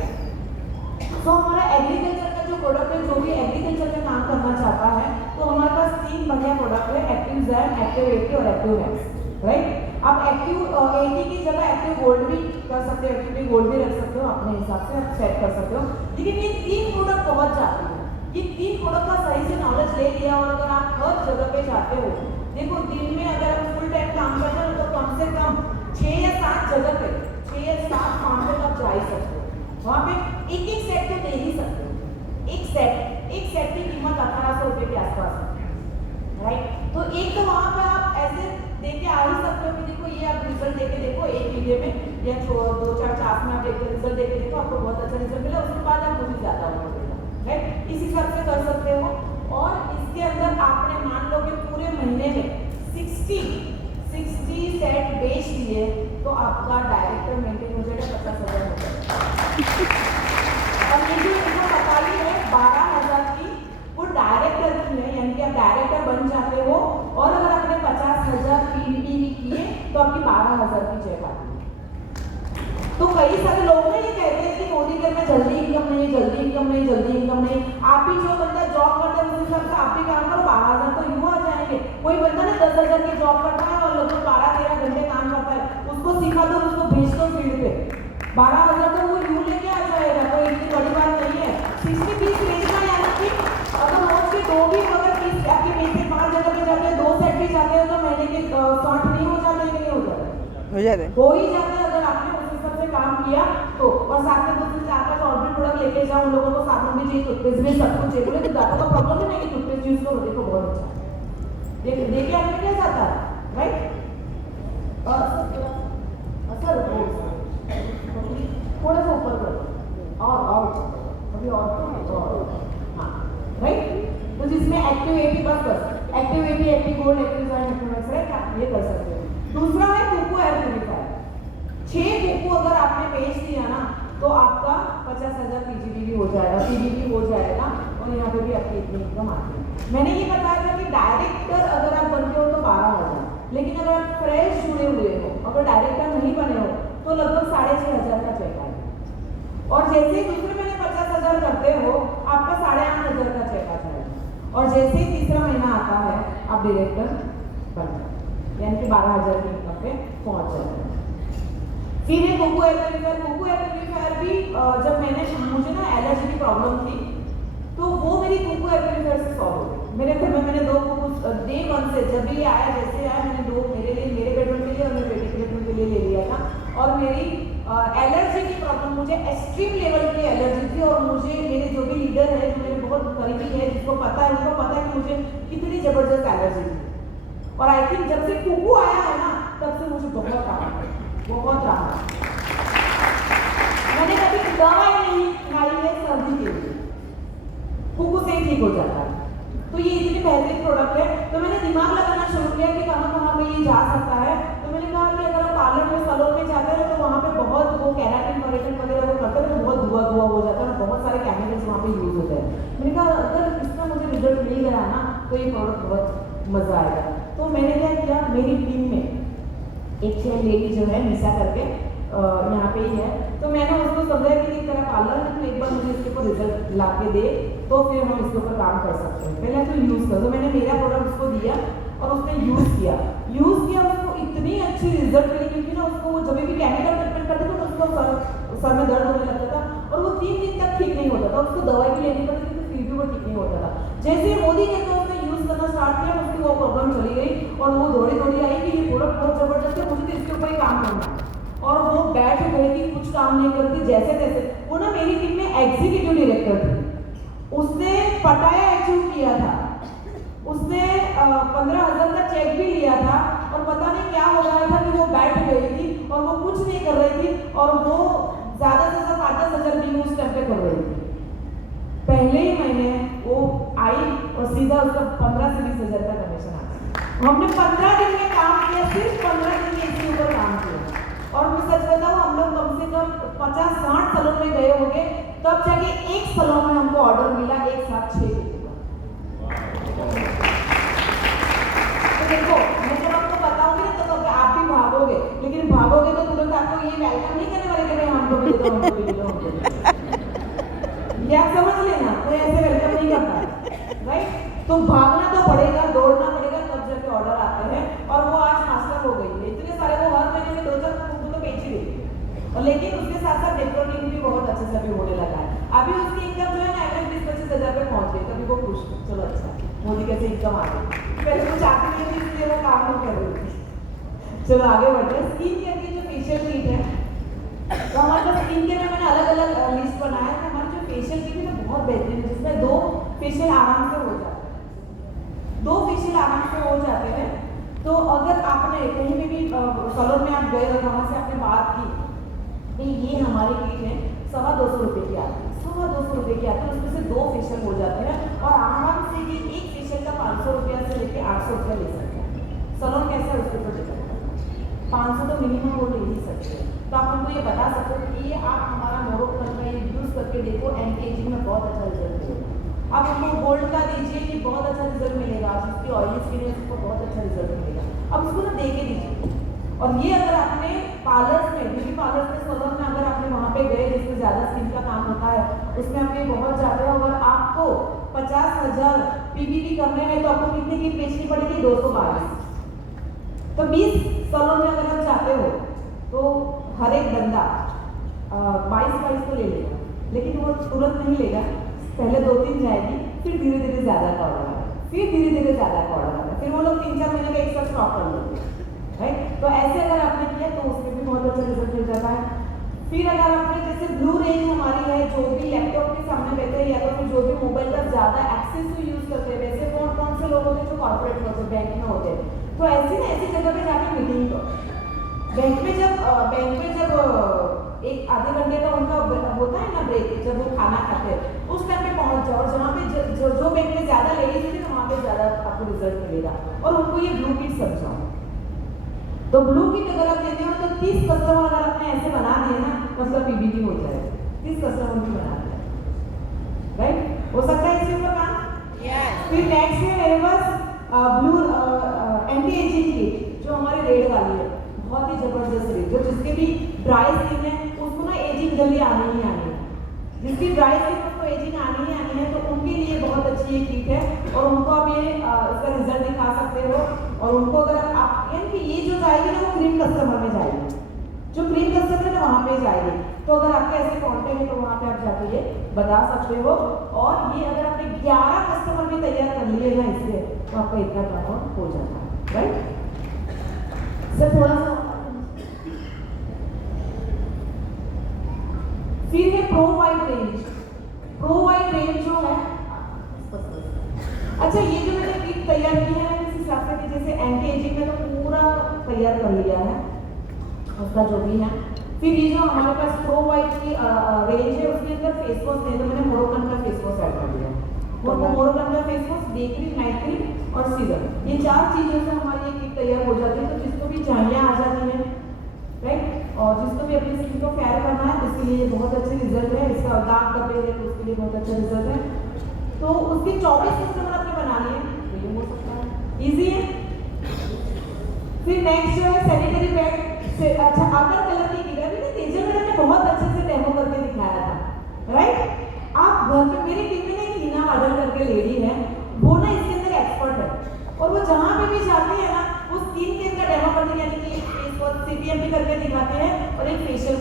तो हमारा एग्रीकल्चर का जो प्रोडक्ट है, जो भी एग्रीकल्चर में काम करना चाहता है, तो हमारे पास 3 बढ़िया प्रोडक्ट है, एक्टिव जैम, एक्टिव 80 और एक्टिव मैक्स, राइट। आप एक्टिव 80 की जगह एक्टिव गोल्ड भी कर सकते हो, एक्टिव गोल्ड भी रख सकते हो, अपने हिसाब से आप सेट कर सकते हो। लेकिन ये 3 प्रोडक्ट बहुत जाते हैं, ये 3 प्रोडक्ट का सही से नॉलेज ले लिया और अगर आप हर जगह पे जाते हो, देखो दिन में अगर आप फुल टाइम काम करते हो तो कम से कम 6 या 7 जगह पे, 6 या 7 काम पे आप जा ही सकते हो, वहाँ पे एक सेट तो दे ही सकते हो, एक सेट की कीमत 1800 रुपये के आसपास है, राइट। तो एक तो वहाँ पे आप ऐसे देके आ ही सकते हो कि देखो ये आप रिजल्ट देके देखो, एक वीडियो में या 2-4 चार्ट में आप एक रिजल्ट देके देखो, आपको बहुत अच्छा रिजल्ट मिला, उसके बाद आप मुझे ज़्यादा ऑर्डर देगा, राइट। इस हिसाब से कर सकते हो। और इसके अंदर आपने मान लो कि पूरे महीने में 60 सेट बेच दिए तो आपका डायरेक्टर मेंटेन हो जाएगा, 50,000 हो जाएगा। और ये जो इनको बताई है 12,000 की, वो डायरेक्टर की है, यानी कि आप डायरेक्टर बन जाते हो और अगर आपने 50,000 पीडीपी किए तो आपकी 12,000 की चेक आती है। तो कई सारे लोग ना ये कहते हैं कि मोदी घर में जल्दी इनकम नहीं, जल्दी इनकम नहीं, जल्दी इनकम नहीं। आप भी जो बंदा जॉब करता है उस हिसाब से आप भी काम करो, 12,000 तो यूँ आ जाएंगे। कोई बंदा ना 10,000 की जॉब करता है और लगभग 12-13 घंटे काम करता है, उसको सिखा दो, उसको भेज दो फील्ड पे, 12,000 तो वो यूँ लेके आ जाएगा, कोई इतनी बड़ी बात नहीं है। 60-30 रेशो, यानी कि अगर रोज के 2 भी अगर 30 आपके पैसे 5 जगह पे जाते हैं, 2 सेट भी जाते हैं तो महीने के 60 नहीं हो जाते, नहीं हो जाते, हो ही जाते हैं अगर आपने उस हिसाब से काम किया तो। और साथ में 2-4-5 और भी प्रोडक्ट लेके जाओ, उन लोगों को साबुन भी चाहिए, टूथपेस्ट भी, सब कुछ चाहिए, बोले तो दांतों का प्रॉब्लम है कि टूथपेस्ट यूज करो, देखो बहुत अच्छा है, देखिए आपने क्या चाहता है, राइट। सर थोड़ा सा ऊपर करो और अभी और हाँ, राइट। तो जिसमें एक्टिव 80 बस active 80, active gold, active jam, active max, right, आप ये कर सकते हो। दूसरा है कोको एयर प्यूरीफायर। 6 कोको अगर आपने बेच दिया ना तो आपका 50,000 पीजीबी हो जाएगा, पीजीबी हो जाएगा और यहाँ पे भी आपकी इतनी इनकम आती है। मैंने ये बताया था कि डायरेक्टर अगर आप बनते हो तो 12,000, लेकिन अगर आप फ्रेश जुड़े हुए हो, अगर डायरेक्टर नहीं बने हो तो लगभग 6,500 का चेक आएगा। और जैसे ही दूसरे महीने 50,000 करते हो आपका 8,500 का चेक आ जाएगा। और जैसे ही तीसरा महीना आता है आप डायरेक्टर बन जाए, यानी कि 12,000 की इनकम पे पहुंच जाते हैं। फिर ये कोको एयर प्यूरीफायर भी जब मुझे ना एलर्जी की प्रॉब्लम थी तो वो मेरी कोको एयर प्यूरीफायर से सॉल्व हो गई। मेरे घर में मैंने 2 कोको डे 1 से जब भी आया, जैसे आया, मैंने 2 मेरे लिए, मेरे बेडरूम के लिए और मेरे बेटे के बेडरूम के लिए ले लिया था। और मेरी एलर्जी की प्रॉब्लम, मुझे एक्सट्रीम लेवल की एलर्जी थी और मुझे मेरे जो भी लीडर है, जो मेरे बहुत करीबी है, जिसको पता है, उनको पता है कि मुझे कितनी जबरदस्त एलर्जी थी। और आई थिंक जब से कुकू आया है ना तब से मुझे बहुत राहत। मैंने कभी दवाई नहीं खाई है सर्दी के लिए, कुकू से ही ठीक हो जाता है। तो ये इतनी बेहतरीन प्रोडक्ट है। तो मैंने दिमाग लगाना शुरू किया कि कहाँ पे ये जा सकता है। तो मैंने कहा कि अगर आप पार्लर में, सैलून में जाते हैं तो वहाँ पे बहुत वो केराटिन वगैरह वो करते हैं तो बहुत धुआं हो जाता है, बहुत सारे केमिकल्स वहाँ पे यूज होते हैं। मैंने कहा अगर इसका मुझे रिजल्ट मिल गया ना तो ये प्रोडक्ट बहुत मजा आएगा। तो मैंने क्या किया, मेरी टीम में एक लेडी जो है निशा करके यहाँ पे ही है, तो मैंने उसको समझाया कि तेरा पार्लर है तो एक बार मुझे इसके ऊपर रिजल्ट ला के दे तो फिर हम इसके ऊपर काम कर सकते हैं, पहले तो यूज़ कर। तो मैंने मेरा प्रोडक्ट उसको दिया और उसने यूज़ किया, उसको इतनी अच्छी रिजल्ट मिली, क्योंकि ना उसको जब भी केमिकल ट्रीटमेंट करते थे तो उसको सर में दर्द होने लगता था और वो 3 दिन तक ठीक नहीं होता था, उसको दवाई भी लेनी पड़ती थी, फिर भी वो ठीक नहीं होता था। जैसे मोदी ने तो उसने यूज़ करना स्टार्ट किया, उसकी वो प्रॉब्लम चली गई और वो दौड़ी आई कि ये प्रोडक्ट बहुत जबरदस्त है, मुझे तो इसके ऊपर ही काम करना है। और वो बैठ गए कि कुछ काम नहीं करती जैसे तैसे। वो ना मेरी टीम में एग्जीक्यूटिव डायरेक्टर थी, उसने पटाया अचीव किया था, उसने 15,000 का चेक भी लिया था और पता नहीं क्या हो रहा था कि वो बैठ गई थी और वो कुछ नहीं कर रही थी और वो ज़्यादा से ज़्यादा 5-10 हज़ार भी उस टाइम पे कर रही थी। पहले ही महीने वो आई और सीधा उसका 15 से 20 हज़ार का कमीशन आता। हमने 15 दिन में काम किया, सिर्फ 15 दिन में इसके ऊपर काम किया। और मैं सच बताऊँ, हम लोग कम से कम 50-60 सैलून में गए होंगे, तब जाके एक सैलून में हमको ऑर्डर मिला एक साथ 6 का। तो देखो, मैं जब आपको बताऊंगी ना तो आप भी भागोगे, लेकिन भागोगे तो तुरंत आपको ये वेलकम नहीं करने वाले कि भाई हमको भी दे दो, हमको भी दे दो। ये आप समझ लेना, कोई ऐसे वेलकम नहीं करता, राइट? तो भागना तो पड़ेगा, दौड़ना पड़ेगा, तब जाके ऑर्डर आते हैं। और वो आज मास्टर हो गई है, इतने सारे, वो हर महीने में 2-4 तो बेच ही देती। और लेकिन उसके साथ साथ नेटवर्किंग भी बहुत अच्छे से अभी होने लगा है। अभी उसकी इनकम जो है ना एवरेज 20-25 हज़ार पे पहुंच गई, तभी वो खुश है। चलो अच्छा, मोदी कैसे इनकम आ गई, पहले वो चाहती नहीं थी इसलिए वो काम नहीं कर रही थी। चलो आगे बढ़ते हैं। स्किन केयर की जो फेशियल किट है, तो हमारे पास स्किन केयर में मैंने अलग अलग लिस्ट बनाया है। हमारी जो फेशियल किट है ना बहुत बेहतरीन है, जिसमें 2 फेशियल आराम से हो जाते हैं, 2 फेशियल आराम से हो जाते हैं। तो अगर आपने कहीं पे भी सैलून में आप गए और वहाँ से आपने बात की कि ये हमारी किट है 225 रुपये की आती है, 225 रुपये की आती है, उसमें से 2 फेशियल हो जाते हैं और आराम से ये एक फेशियल का 500 रुपया से लेकर 800 रुपया ले सकते हैं। सैलून कैसा है उसके ऊपर डिपेंड करता है, 500 तो मिनिमम वो ले ही सकते हैं। तो आप उनको ये बता सकते हो कि ये आप हमारा मोरोक्कन का ये यूज़ करके देखो, एंटी एजिंग में बहुत अच्छा रिजल्ट मिलेगा। आप उनको गोल्ड का दीजिए कि बहुत अच्छा रिजल्ट मिलेगा, जिसकी ऑयली स्किन है उसको बहुत अच्छा रिजल्ट मिलेगा, अब उसको ना दे के दीजिए। और ये अगर आपने पार्लर्स में, ब्यूटी पार्लर्स में, सैलून में अगर आपने वहाँ पे गए जिसमें ज़्यादा स्किन का काम होता है, उसमें आप ये बहुत जाते हो, अगर आपको 50,000 पीबीटी करने में तो आपको कितनी की बेचनी पड़ेगी? 222। तो 20 सैलून में अगर आप जाते हो तो हर एक बंदा 22 तो ले लेगा, लेकिन वो तुरंत नहीं लेगा, पहले 2-3 जाएगी, फिर धीरे धीरे ज़्यादा का ऑर्डर आएगा, फिर धीरे धीरे ज़्यादा का ऑर्डर आएगा, फिर वो लोग 3-4 महीने का एक्स्ट्रा स्टॉक कर लेते हैं, राइट? तो ऐसे अगर आपने किया तो उसमें भी बहुत अच्छा रिजल्ट मिल जाता है। फिर अगर आपने जैसे ब्लू रेंज हमारी है, जो भी लैपटॉप के सामने बैठे हैं या तो फिर जो भी मोबाइल का ज़्यादा एक्सेसिव यूज़ करते हैं, वैसे कौन से लोग होते हैं जो कॉर्पोरेट में होते हैं, बैंक में होते हैं, तो ऐसी जगह पे जाके मीटिंग करो। बैंक में जब एक आधे घंटे का उनका होता है ना ब्रेक, जब वो खाना खाते हैं उस टाइम पे पहुंच जाओ, जहाँ पे जो बैंक में ज़्यादा लेडीज होती है ना वहाँ पे ज़्यादा आपको रिजल्ट मिलेगा। और उनको ये ब्लू किट समझाओ। तो ब्लू किट अगर आप देते हो तो 30 कस्टमर अगर आपने ऐसे बना दिए ना, मतलब पीबीटी हो जाएगा, 30 कस्टमर भी बना दिया, राइट? हो सकता है इसके ऊपर काम। फिर नेक्स्ट है मेरे पास ब्लू एंटी एजिंग किट, जो हमारी रेड वाली है, बहुत ही जबरदस्त रेड, जो जिसके भी ड्राई स्किन है उसको ना एजिंग जल्दी आनी ही आनी है, जिसकी ड्राई स्किन उसको एजिंग आनी ही आनी है, तो उनके लिए बहुत अच्छी ये किट है और उनको आप ये इसका रिजल्ट दिखा सकते हो। और उनको अगर आप यानी कि ये जो जाएगी ना वो क्रीम कस्टमर में जाएगी, जो क्रीम कस्टमर है ना वहाँ पे जाएगी, तो अगर आपके ऐसे कॉन्टेक्ट है तो वहाँ पे आप जाके ये बता सकते हो। और ये अगर आपने 11 कस्टमर भी तैयार कर लिए ना इससे, तो आपका इतना काम हो जाता है, राइट? सर थोड़ा सा फिर है pro wide range. Pro wide range जो है, अच्छा ये जो मैंने किट तैयार की है इस हिसाब से कि जैसे एंटी एजिंग में तो पूरा तैयार कर लिया है उसका जो भी है। फिर ये जो हमारे पास प्रो वाइड की रेंज है उसके अंदर फेस वॉश नहीं, तो मैंने मोरोक्कन का फेस वॉश ऐड कर दिया। वो मोरोक्कन का face wash, day cream, night cream और सीरम, ये 4 चीज़ों से हमारी ये किट तैयार हो जाती है। तो जिसको भी झाइयाँ आ जाती है, राइट, और जिसको भी अपनी स्किन को फेयर करना है उसके लिए ये बहुत अच्छे रिजल्ट है। इसका दाग धब्बे है तो उसके लिए बहुत अच्छा रिजल्ट है। तो उसके 24 कस्टमर आपने बना लिए, तो ये हो सकता है, ईजी है। फिर नेक्स्ट जो है सैनिटरी पैड से, अच्छा अगर कलर की किट अभी ना तेजल मैडम ने बहुत अच्छे से डेमो करके दिखाया था, राइट? आप घर पे, मेरी टीम में ना एक हीना मॉडल करके लेडी है, वो ना इसके अंदर एक्सपर्ट है और वो जहाँ पे भी जाती है ना वो स्किन केयर का डेमो करती है, यानी कि एक फेस वॉश सीपीएम भी करके दिखाते हैं और एक फेशियल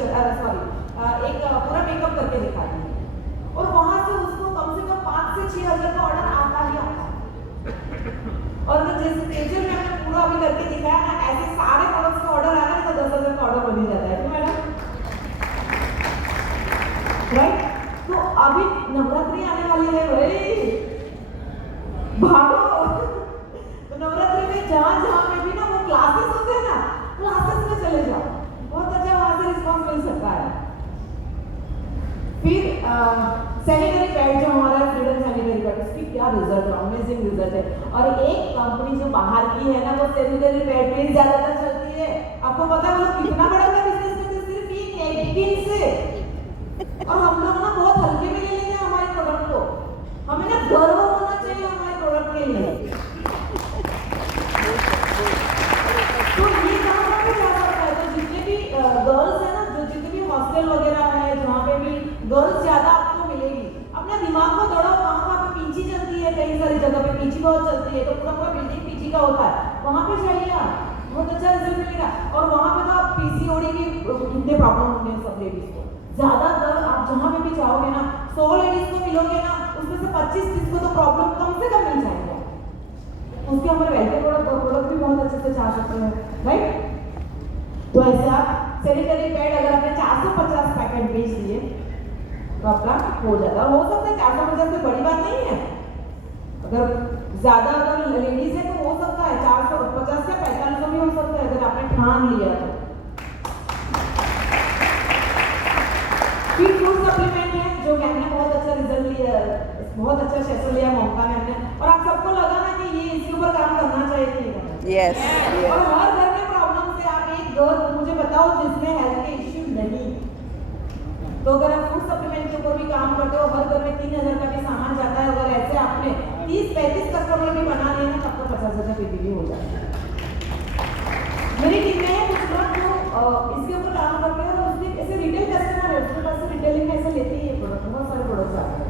एक पूरा मेकअप करके दिखाती है। और वहाँ से उसको कम से कम 5 से 6 हज़ार का ऑर्डर आता ही आता है। और तो जैसे तेजल में हमने पूरा अभी करके दिखाया ना, ऐसे सारे प्रोडक्ट्स का ऑर्डर आया ना तो 10,000 का ऑर्डर बन ही जाता है। नवरात्रि आने वाली है भाई, भागो। तो नवरात्रि में जहाँ जहाँ पे भी ना वो क्लासेस होते हैं ना, क्लासेस में चले जाओ, बहुत अच्छा वहां से रिस्पॉन्स मिल सकता है। फिर सैनिटरी पैड जो हमारा फ्रीडम सैनिटरी पैड, उसकी क्या रिजल्ट है, अमेजिंग रिजल्ट है। और एक कंपनी जो बाहर की है ना, वो सैनिटरी पैड पे ज्यादातर चलती है। आपको पता है वो लोग कितना बड़ा बिजनेस करते हैं सिर्फ ये नैपकिन से। और हम लोग ना बहुत हल्के में ले लेते हैं हमारे प्रोडक्ट को। हमें ना गर्व होना चाहिए हमारे प्रोडक्ट के लिए। तो ये कहाँ पे जा सकता है, तो जितने भी गर्ल्स है ना, जो जितने भी हॉस्टल वगैरह है जहाँ पे भी गर्ल्स ज्यादा आपको मिलेगी, अपना दिमाग को दौड़ाओ, कहाँ पे पीची चलती है, कई सारी जगह पे पीची बहुत चलती है, तो पूरा पूरा बिल्डिंग पीची का होता है, वहाँ पे जाइए आप, बहुत अच्छा रिजल्ट मिलेगा। और वहाँ पे तो आप पीसीओडी की कितने प्रॉब्लम होंगे सब लेडीज को, ज्यादातर आप जहाँ पे भी जाओगे ना, 100 लेडीज को मिलोगे ना, उसमें से 25-30 को तो प्रॉब्लम कम से कम मिल जाएगा। उसके हमारे वेलकम प्रोडक्ट भी बहुत अच्छे से चाह सकते हैं, राइट। तो ऐसे आप सैनिटरी पैड अगर आपने 450 पैकेट बेच दिए तो आपका हो जाता है। हो सकता है 450 से बड़ी बात नहीं है, अगर ज्यादा अगर लेडीज है तो हो सकता है 450 से 4500 भी हो सकता है, अगर आपने ठान लिया तो। फिर फूड सप्लीमेंट है जो मैंने बहुत अच्छा रिजल्ट लिया, बहुत अच्छा सेशन लिया मौका में हमने, और आप सबको लगा ना कि ये इसके ऊपर काम करना चाहिए। यस, और हर घर में प्रॉब्लम से आप एक घर मुझे बताओ जिसमें हेल्थ के इश्यू नहीं, तो अगर आप फूड सप्लीमेंट के ऊपर भी काम करते हो, हर घर में 3000 का भी सामान जाता है, अगर ऐसे आपने 30-35 कस्टमर भी बना लिए ना, तब तो 50,000 भी हो जाता है। मेरी टीम में है कुछ लोग जो इसके ऊपर काम करते हैं, और उसके ऐसे रिटेल कस्टमर है, उसके पास से रिटेलिंग में ऐसे लेते ही ये प्रोडक्ट, बहुत सारे प्रोडक्ट्स आते हैं।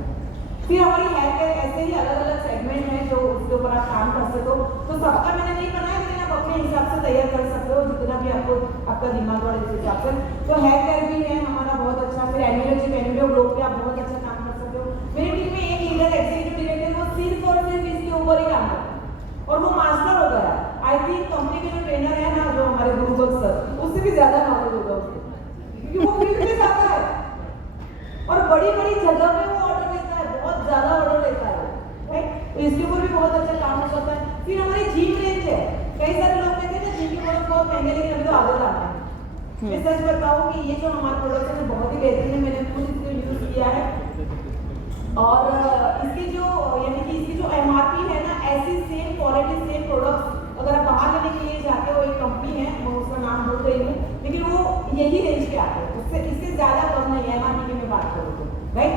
फिर हमारी हेयर केयर ऐसे ही अलग अलग सेगमेंट है जो उसके ऊपर आप काम कर सकते हो, तो सबका मैंने नहीं बनाया, लेकिन आप अपने हिसाब से तैयार कर सकते हो, जितना भी आपको आपका दिमाग वाले जिस हिसाब से। तो हेयर केयर भी है हमारा बहुत अच्छा, फिर एन्यूरो ग्लो पे आप बहुत अच्छा काम कर सकते हो। मेरी टीम में एक लीडर एग्जीक्यूटिव डायरेक्टर, वो सिर्फ और सिर्फ इसके ऊपर ही काम करता है, और वो मास्टर हो गया। आई थिंक कंपनी के जो ट्रेनर है ना, जो हमारे गुरुबख्श सर, उससे भी ज्यादा नॉलेज होगा उसको, क्योंकि वो फील्ड में जाता है और बड़ी बड़ी जगह में वो ऑर्डर लेता है, बहुत ज्यादा ऑर्डर लेता है, राइट। तो इसके ऊपर भी बहुत अच्छा काम हो सकता है। फिर हमारी जिम रेंज है, कई सारे लोग कहते हैं ना जिम के प्रोडक्ट बहुत महंगे, लेकिन अभी तो आदत आता है। मैं सच बताऊं कि ये जो हमारे प्रोडक्ट है बहुत ही बेहतरीन है, मैंने खुद इसको यूज किया है, और इसकी जो यानी कि इसकी जो एमआरपी है ना, ऐसी सेम क्वालिटी सेम प्रोडक्ट अगर आप बाहर लेने के लिए जाते हो, एक कंपनी है, मैं उसका नाम भूल रही हूँ, लेकिन वो यही रेंज के आते हैं, उससे इससे ज्यादा कम नहीं है एमआरपी की मैं बात करूँ तो, राइट।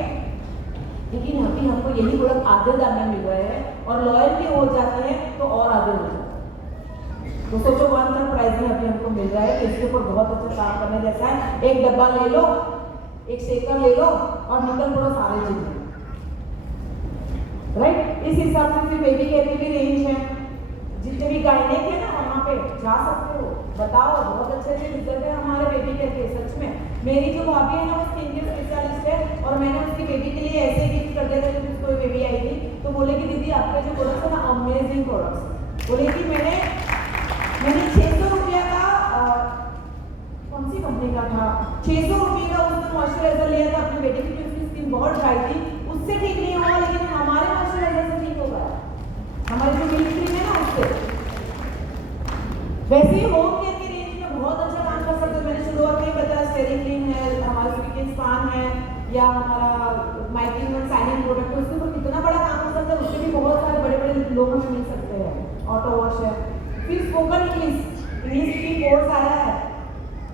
लेकिन अभी हमको यही प्रोडक्ट आधे दाम में मिल रहे हैं, और लॉयल्टी हो जाते हैं तो और आधे हो जाते हैं। तो सोचो 1/3 प्राइस में अभी हमको मिल रहा है, तो इसके ऊपर बहुत अच्छा काम करने जैसा है। एक डब्बा ले लो, एक शेकर ले लो, और निकल पड़ो सारे चीजें, राइट। इस हिसाब से फिर बेबी केयर की भी रेंज है, जितने भी गाइनेक है ना वहाँ पे जा सकते हो, बताओ, बहुत अच्छे अच्छे रिजल्ट है हमारे बेबी केयर के। सच में मेरी जो भाभी है ना, वो स्किन केयर स्पेशलिस्ट है, और मैंने उसकी बेबी के लिए ऐसे गिफ्ट कर दिया था, क्योंकि उसको बेबी आई थी, तो बोले कि दीदी आपके जो प्रोडक्ट्स है ना अमेजिंग प्रोडक्ट्स, बोले कि मैंने 600 रुपया का कौन सी कंपनी का था, 600 रुपये का उसने मॉइस्चराइजर लिया था अपनी बेटी की, उसकी स्किन बहुत ड्राई थी, उससे ठीक नहीं हुआ, लेकिन हमारे मॉइस्चराइजर से ठीक हो गया, हमारी जो मिल्क क्रीम है ना उससे। वैसे ही होम केयर की रेंज में बहुत अच्छा काम कर सकते हैं। मैंने शुरुआत में बताया स्टेरिक क्लीन है, हमारा स्किन स्पान है, या हमारा माइक्रोन साइनिंग प्रोडक्ट है, उसके ऊपर कितना बड़ा काम कर सकता है, उससे भी बहुत सारे बड़े बड़े लोगों में मिल सकते हैं। ऑटो वॉश है, फिर स्पोकन इंग्लिश की कोर्स आया है,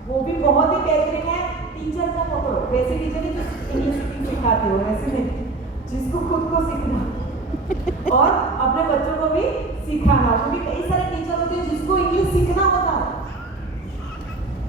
वो भी बहुत ही बेहतरीन है। टीचर का पकड़ो, वैसे टीचर नहीं जो इंग्लिश सिखाते हो, वैसे नहीं, जिसको खुद को सीखना और अपने बच्चों को भी सिखाना, क्योंकि कई सारे टीचर होते हैं जिसको इंग्लिश सीखना होता है,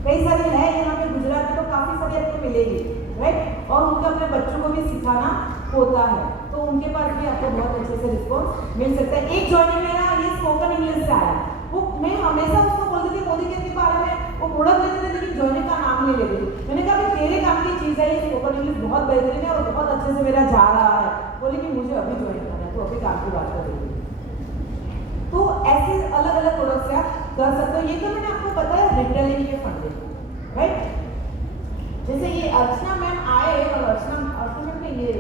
कई सारे हैं यहाँ पे गुजरात में, तो काफी सारी आपको मिलेगी, राइट, और उनको अपने बच्चों को भी सिखाना होता है, तो उनके पास भी आपको बहुत अच्छे से रिस्पॉन्स मिल सकता है। एक जॉइनिंग मेरा ये स्पोकन इंग्लिश से आया, वो मैं हमेशा उसको बोलती थी मोदी के बारे में, वो प्रोडक्ट लेते थे लेकिन जॉइनिंग का नाम नहीं लेते थे। मैंने कहा तेरे काम की चीज है ये, स्पोकन इंग्लिश बहुत बेहतरीन है और बहुत अच्छे से मेरा जा रहा है, बोले कि मुझे अभी ज्वाइन करना है, तो अभी काम की बात करेंगे। तो ऐसे अलग अलग प्रोडक्ट्स से आप कर सकते हो। ये तो मैंने आपको बताया रिटेलिंग के फंडे, राइट। जैसे ये अर्चना मैम आए, और अर्चना मैम ने ये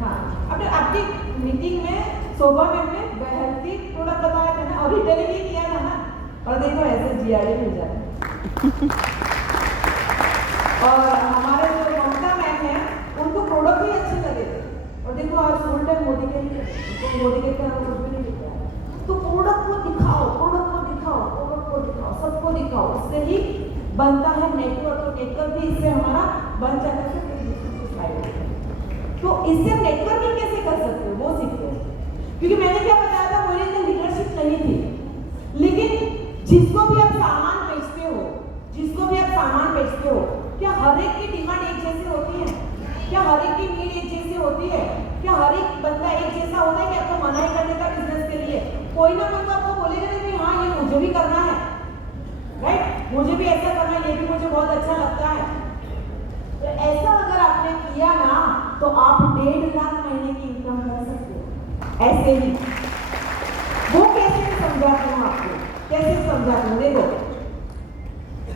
हाँ, आपने आपकी मीटिंग में शोभा मैम ने हेल्थी प्रोडक्ट बताया था ना, और रिटेलिंग ही किया था ना, और देखो ऐसे जीआरडी मिल जाते। और हमारे जो ममता मैम है उनको प्रोडक्ट भी अच्छे लगे थे, और देखो आज फुल टाइम मोदी के लिए, तो मोदी के लिए कुछ भी नहीं दिखा है। तो प्रोडक्ट को दिखाओ, प्रोडक्ट को दिखाओ, प्रोडक्ट को दिखाओ, सबको दिखाओ, इससे ही बनता है नेटवर्क। तो नेटवर्क भी इससे हमारा बन जाता है। तो इससे हम नेटवर्किंग कैसे कर सकते हो वो सीखते हैं, क्योंकि मैंने क्या बताया था, मेरे अंदर लीडरशिप नहीं थी। लेकिन जिसको भी आप सामान बेचते हो, जिसको भी आप सामान बेचते हो, क्या हर एक की डिमांड एक जैसी होती है? क्या हर एक की नीड एक जैसी होती है? क्या हर एक बंदा एक जैसा होता है कि आपको मना ही कर देता बिजनेस के लिए? कोई ना कोई तो आपको बोलेगा नहीं कि हाँ ये मुझे भी करना है, राइट, मुझे भी ऐसा करना है, ये भी मुझे बहुत अच्छा लगता है। तो ऐसा अगर आपने किया ना, तो आप 1.5 लाख महीने की इनकम कर सकते हो ऐसे ही। वो कैसे समझाती हूँ आपको, कैसे समझाती हूँ। देखो,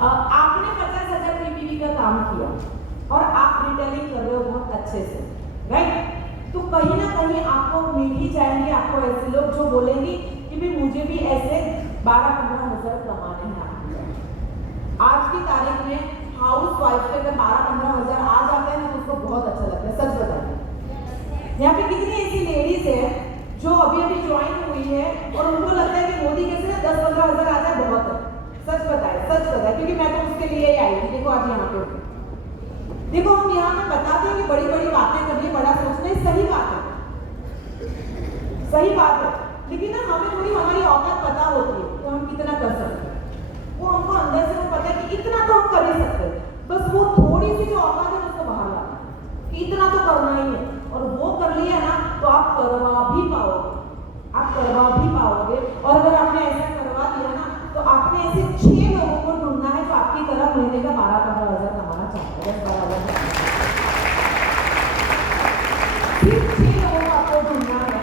आपने 50,000 पीपीवी का काम किया और आप रिटेलिंग कर रहे हो बहुत अच्छे से, राइट, तो कहीं ना कहीं आपको मिल ही जाएंगे, आपको ऐसे लोग जो बोलेंगे कि भी मुझे भी ऐसे 12-15 हज़ार कमाने हैं। आज की तारीख में हाउस वाइफ के अगर 12-15 हज़ार आ जाते हैं ना, तो उसको बहुत अच्छा लगता है। सच बताइए, यहाँ पे कितनी ऐसी लेडीज है जो अभी अभी ज्वाइन हुई है और उनको लगता है कि मोदी कैसे 10-15 हज़ार आ जाए बहुत है। सच बताए, सच बताए, क्योंकि मैं तो उसके लिए ही आई थी। देखो आज यहाँ पे देखो, हम यहाँ पे बताते हैं कि बड़ी बड़ी बातें करनी, बड़ा सोचना, ये सही बात है, सही बात है। लेकिन ना हमें थोड़ी हमारी औकात पता होती है तो हम कितना कर सकते हैं। वो हमको अंदर से वो पता है कि इतना तो हम कर ही सकते हैं, बस वो थोड़ी सी जो औकात है उसको बाहर लाना कि इतना तो करना ही है। और वो कर लिया ना तो आप करवा भी पाओगे, आप करवा भी पाओगे। और अगर आपने ऐसा करवा दिया ना, तो आपने ऐसे 6 लोगों को ढूंढना है जो आपकी तरह महीने का 12-15 हज़ार कमाना चाहते हैं। 10-12 हज़ार सिर्फ 6 लोगों को आपको ढूंढना है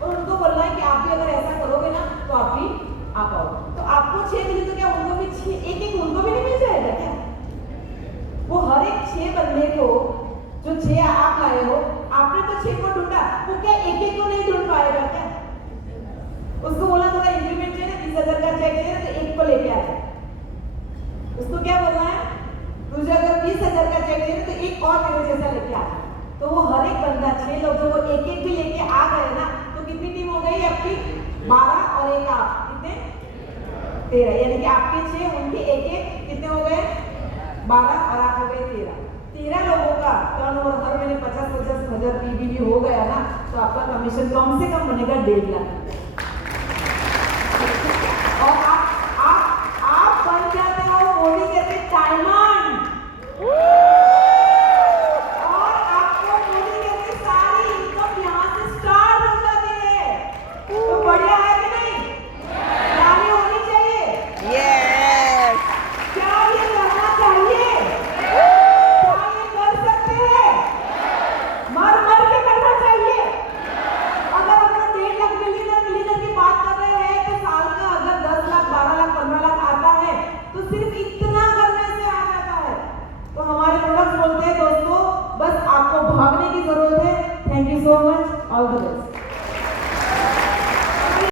और उनको बोलना है कि आप भी अगर ऐसा करोगे ना तो आप भी आ पाओगे। तो आपको 6 मिले तो क्या उनको भी 6, एक उनको भी नहीं मिल जाएगा क्या? वो हर एक 6 बंदे को जो 6 आप लाए हो, आपने तो 6 को ढूंढा, वो क्या एक को नहीं ढूंढ पाएगा क्या? उसको बोला थोड़ा इंक्रीमेंट चाहिए ना, 20,000 का चेक चाहिए तो एक को लेके आ जाए। उसको क्या बोलना है, तुझे अगर 20,000 का चेक चाहिए तो एक और तेरे जैसा लेके आ जाए। तो वो हर एक बंदा 6 लोग जो वो एक भी लेके आ गए ना, तो कितनी टीम हो गई आपकी? 12 और एक आप, कितने? 13, यानी कि आपके 6, उनके एक कितने हो गए? 12 और आप हो गए 13। 13 लोगों का टर्नओवर हर महीने 50-50 हज़ार पीबीवी हो गया ना, तो आपका कमीशन कम से कम बनेगा 1.5 लाख।